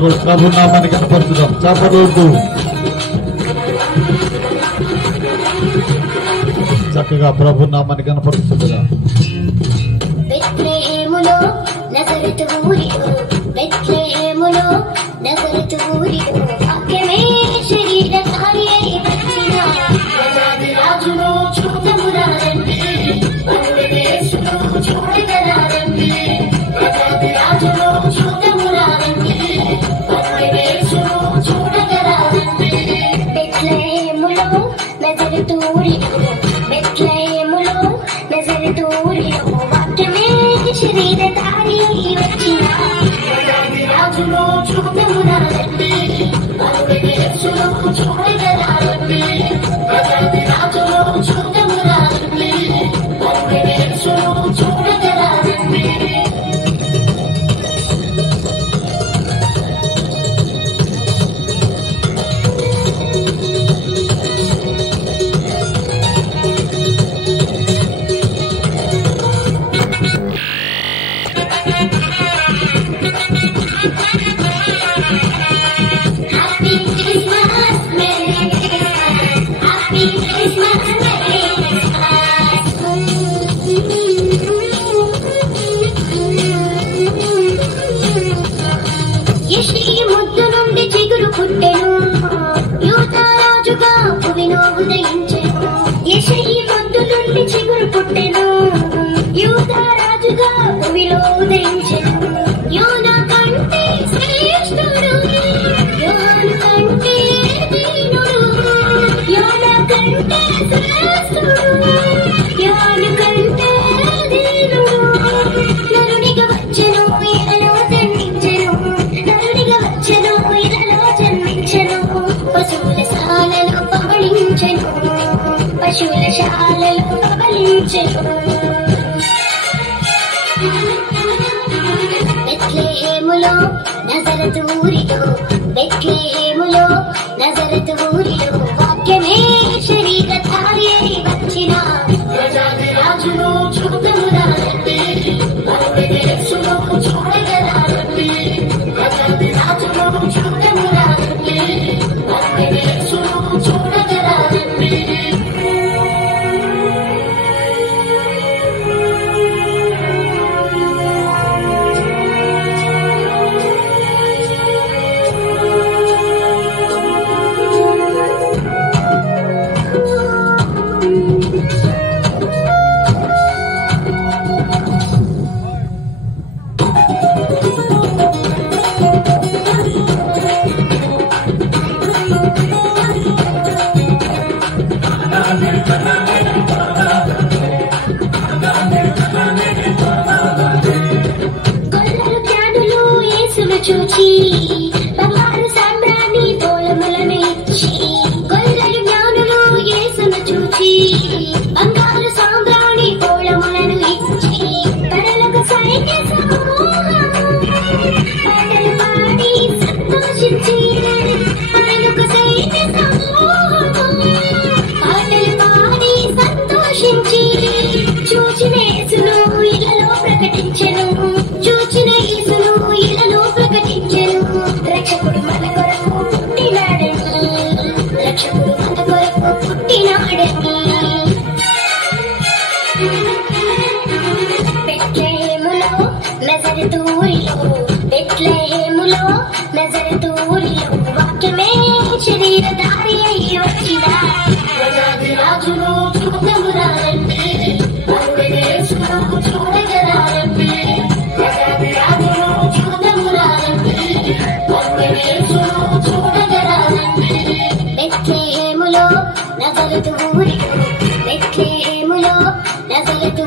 అందరూ కూడా ప్రభు నామాన్ని కనపరుచుదాం. చప్పట్లు చక్కగా ప్రభు నామాన్ని కనపరుచుదా. బెత్లెహేములో నజరేతు ఊరిలో, బెత్లెహేములో నజరేతు ఊరిలో వాక్యమే శరీరధారి అయి వచ్చిన రాజాది రాజును చూడమురారండి, యేసును చూడగరారండి. రాజాది రాజును చూడమురారండి, యేసును చూడగరారండి. బెత్లెహేములో నజరేతు ఊరిలో, బెత్లెహేములో నజరేతు ఊరిలో వాక్యమే శరీరధారి అయి వచ్చిన రాజాది రాజును చూడమురారండి, యేసును చూడగరారండి. రాజాది రాజును చూడమురారండి, యేసును చూడగరారండి. యెషయి ముద్దు నుండి చిగురు పుట్టెను, యూదారాజుగా భువిలో ఉదయించెను. యెషయి ముద్దు నుండి చిగురు పుట్టెను, యూదారాజుగా భువిలో ఉదయించెను. యోనా కంటే శ్రేష్ఠుడు, యోహాను కంటే దీనుడు. యోనా కంటే శ్రేష్ఠుడు, యోహాను కంటే దీనుడు. నరునిగా వచ్చెను, ఇలలో జన్మించెను. నరునిగా వచ్చెను, ఇలలో జన్మించెను. పశువుల శాలలో పవళించెను, పశువుల శాలలో పవళించెను. బెత్లెహేములో నజరేతు ఊరిలో, బెత్లెహేములో నజరేతు ఊరిలో వాక్యమే శరీరధారి అయి వచ్చిన రాజాది రాజును చూడమురారండి, యేసును చూడగరారండి. రాజాది రాజును చూడమురారండి, యేసును చూడగరారండి. గొల్లలు జ్ఞానులు యేసును చూచి బంగారు సాంబ్రాణి తోలములను ఇచ్చి, గొల్లలు జ్ఞానులు యేసును చూచి బంగారు సాంబ్రాణి తోలములను ఇచ్చి, పరలోక సైన్య సమూహము పాటలు పాడి సంతోషించి, పరలోక సైన్య సమూహము పాటలు పాడి సంతోషించి, చూచిన యేసును ఇలలో ప్రకటించెను, చూచిన యేసును ఇలలో ప్రకటించెను. రక్షకుడు మన కొరకు పుట్టినాడని, రక్షకుడు మన కొరకు పుట్టినాడని. బెత్లెహేములో నజరేతు ఊరిలో, బెత్లెహేములో నజరేతు ఊరిలో వాక్యమే శరీరధారి అయి వచ్చిన రాజాది రాజును చూడమురారండి, యేసును చూడగరారండి. రాజాది రాజును చూడమురారండి, యేసును చూడగరారండి. బెత్లెహేములో నజరేతు ఊరిలో, బెత్లెహేములో నజరేతు